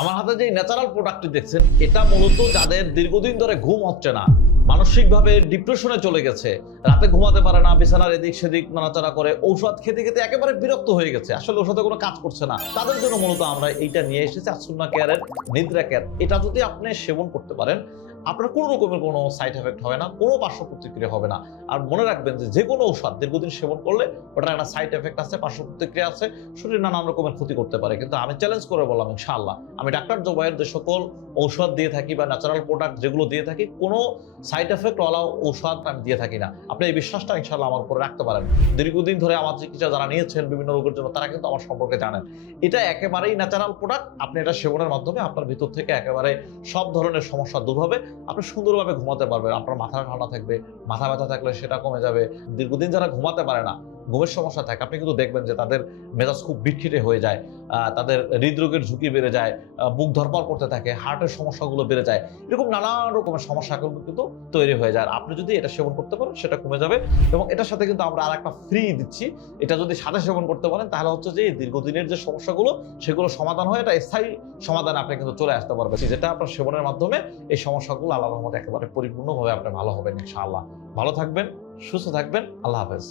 আমার হাতে যে ন্যাচারাল প্রোডাক্টটি দেখছেন, এটা মূলত যাদের দীর্ঘদিন ধরে ঘুম হচ্ছে না, মানসিকভাবে ডিপ্রেশনে চলে গেছে, রাতে ঘুমাতে পারে না, বিছানার এদিক সেদিক নাড়াচাড়া করে, ঔষধ খেতে খেতে একেবারে বিরক্ত হয়ে গেছে, আসলে ওষুধে কোনো কাজ করছে না, তাদের জন্য মূলত আমরা এইটা নিয়ে এসেছি আসুন্না কেয়ারের নিদ্রা কেয়ার। এটা যদি আপনি সেবন করতে পারেন, আপনার কোনো রকমের কোনো সাইড এফেক্ট হবে না, কোনো পার্শ্ব প্রতিক্রিয়া হবে না। আর মনে রাখবেন যে কোনো ঔষধ দীর্ঘদিন সেবন করলে ওটার একটা সাইড এফেক্ট আছে, পার্শ্ব প্রতিক্রিয়া আছে, শরীরে নানান রকমের ক্ষতি করতে পারে। কিন্তু আমি চ্যালেঞ্জ করে বললাম, ইনশাআল্লাহ আমি ডাক্তার জোবায়ের যে সকল ঔষধ দিয়ে থাকি বা ন্যাচারাল প্রোডাক্ট যেগুলো দিয়ে থাকি, কোনো সাইড এফেক্ট ওয়ালা ঔষধ আমি দিয়ে থাকি না। আপনি এই বিশ্বাসটা ইনশাআল্লাহ আমার উপরে রাখতে পারেন। দীর্ঘদিন ধরে আমার চিকিৎসা যারা নিয়েছেন বিভিন্ন রোগের জন্য, তারা কিন্তু আমার সম্পর্কে জানেন। এটা একেবারেই ন্যাচারাল প্রোডাক্ট। আপনি এটা সেবনের মাধ্যমে আপনার ভিতর থেকে একেবারে সব ধরনের সমস্যা দূর হবে, আপনি সুন্দরভাবে ঘুমাতে পারবেন, আপনার মাথা ঠান্ডা থাকবে, মাথা ব্যথা থাকলে সেটা কমে যাবে। দীর্ঘদিন যারা ঘুমাতে পারে না, ঘুমের সমস্যা থাকে, আপনি কিন্তু দেখবেন যে তাদের মেজাজ খুব বিটখিটে হয়ে যায়, তাদের হৃদরোগের ঝুঁকি বেড়ে যায়, বুক ধরপড় করতে থাকে, হার্টের সমস্যাগুলো বেড়ে যায়, এরকম নানান রকমের সমস্যা কিন্তু তৈরি হয়ে যায়। আর আপনি যদি এটা সেবন করতে পারেন, সেটা কমে যাবে। এবং এটার সাথে কিন্তু আমরা আর একটা ফ্রি দিচ্ছি। এটা যদি সাথে সেবন করতে পারেন, তাহলে হচ্ছে যে দীর্ঘদিনের যে সমস্যাগুলো, সেগুলো সমাধান হয়ে এটা স্থায়ী সমাধানে আপনি কিন্তু চলে আসতে পারবেন, যেটা আপনার সেবনের মাধ্যমে এই সমস্যাগুলো আল্লাহর রহমতে একেবারে পরিপূর্ণভাবে আপনি ভালো হবেন ইনশাআল্লাহ। ভালো থাকবেন, সুস্থ থাকবেন, আল্লাহ হাফেজ।